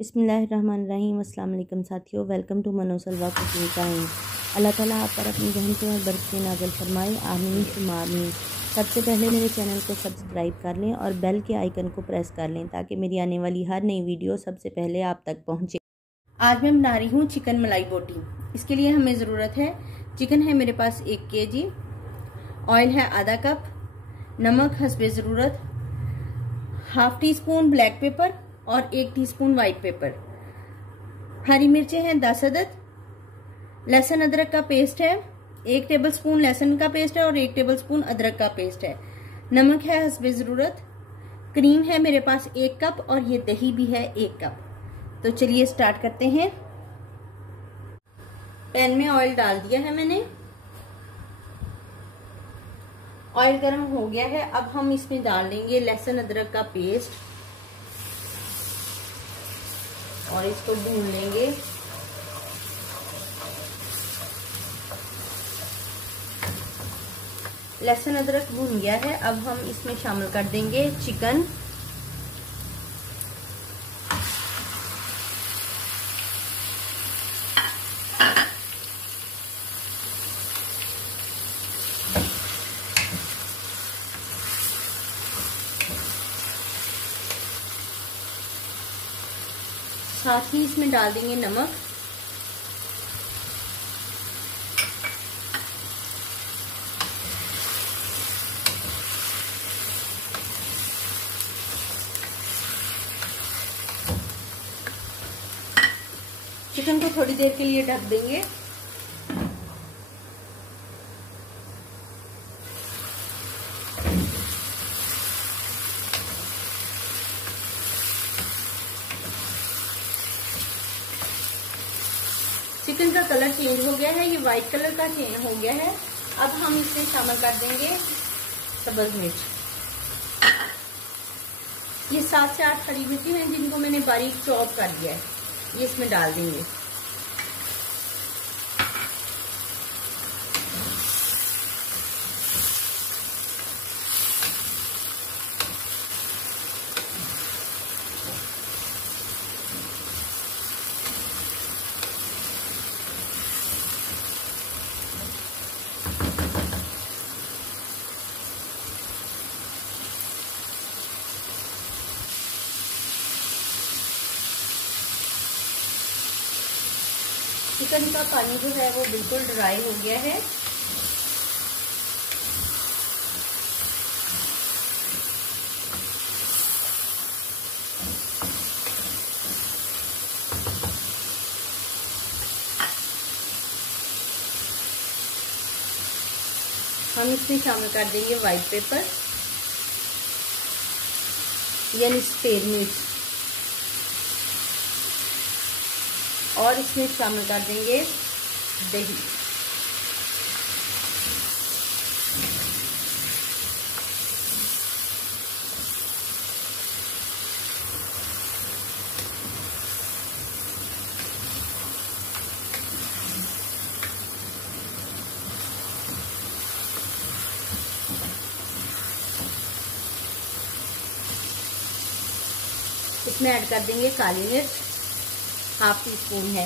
बिस्मिल्लाहिर्रहमानिर्रहीम। अस्सलाम वालेकुम साथियों, वेलकम टू मनोसलवा कुकिंग टाइम। अल्लाह ताला आप पर अपनी रहमतें और बरकतें नाज़िल फरमाए, आमीन सुम्मा आमीन। सबसे पहले मेरे चैनल को सब्सक्राइब कर लें और बेल के आइकन को प्रेस कर लें ताकि मेरी आने वाली हर नई वीडियो सबसे पहले आप तक पहुँचे। आज मैं बना रही हूँ चिकन मलाई बोटी। इसके लिए हमें ज़रूरत है, चिकन है मेरे पास 1 kg, ऑयल है आधा कप, नमक हस्बे ज़रूरत, half tea spoon black pepper और 1 टीस्पून व्हाइट पेपर, हरी मिर्चें हैं 10 अदद, लहसुन अदरक का पेस्ट है 1 टेबलस्पून लहसुन का पेस्ट है और 1 टेबलस्पून अदरक का पेस्ट है, नमक है हस्बे ज़रूरत, क्रीम है मेरे पास 1 कप और ये दही भी है 1 कप। तो चलिए स्टार्ट करते हैं। पैन में ऑयल डाल दिया है मैंने, ऑयल गर्म हो गया है। अब हम इसमें डाल देंगे लहसुन अदरक का पेस्ट और इसको भून लेंगे। लहसुन अदरक भून गया है। अब हम इसमें शामिल कर देंगे चिकन, साथ ही इसमें डाल देंगे नमक, चिकन को थोड़ी देर के लिए ढक देंगे। चिकन का कलर चेंज हो गया है, ये व्हाइट कलर का चेंज हो गया है। अब हम इसमें शामिल कर देंगे सब्ज मिर्च। ये 7 से 8 हरी मिर्ची हैं जिनको मैंने बारीक चॉप कर दिया है, ये इसमें डाल देंगे। चिकन का पानी जो है वो बिल्कुल ड्राई हो गया है। हम इसमें शामिल कर देंगे व्हाइट पेपर यानी सफेद मिर्च और इसमें शामिल कर देंगे दही। इसमें ऐड कर देंगे काली मिर्च, हाफ टी स्पून है।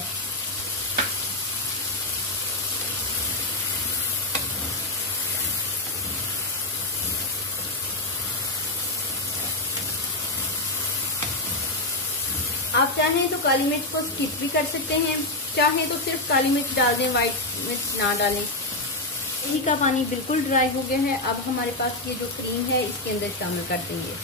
आप चाहें तो काली मिर्च को स्किप भी कर सकते हैं, चाहें तो सिर्फ काली मिर्च डाल दें, व्हाइट मिर्च ना डालें। दही का पानी बिल्कुल ड्राई हो गया है। अब हमारे पास ये जो क्रीम है इसके अंदर शामिल कर देंगे।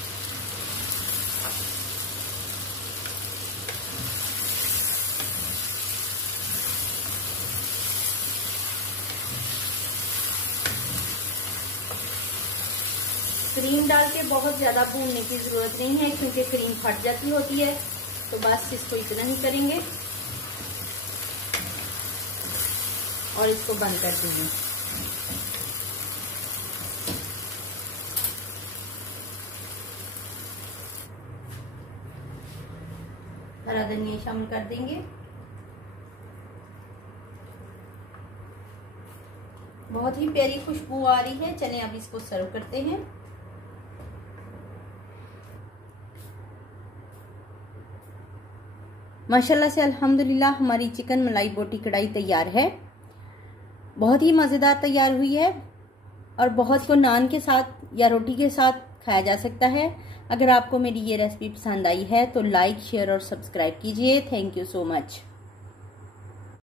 क्रीम डाल के बहुत ज्यादा भूनने की जरूरत नहीं है क्योंकि क्रीम फट जाती होती है, तो बस इसको इतना ही करेंगे और इसको बंद कर देंगे। हरा धनिया शामिल कर देंगे। बहुत ही प्यारी खुशबू आ रही है। चलिए अब इसको सर्व करते हैं। माशाल्लाह से अल्हम्दुलिल्लाह हमारी चिकन मलाई बोटी कढ़ाई तैयार है। बहुत ही मज़ेदार तैयार हुई है और बहुत को नान के साथ या रोटी के साथ खाया जा सकता है। अगर आपको मेरी ये रेसिपी पसंद आई है तो लाइक, शेयर और सब्सक्राइब कीजिए। Thank you so much.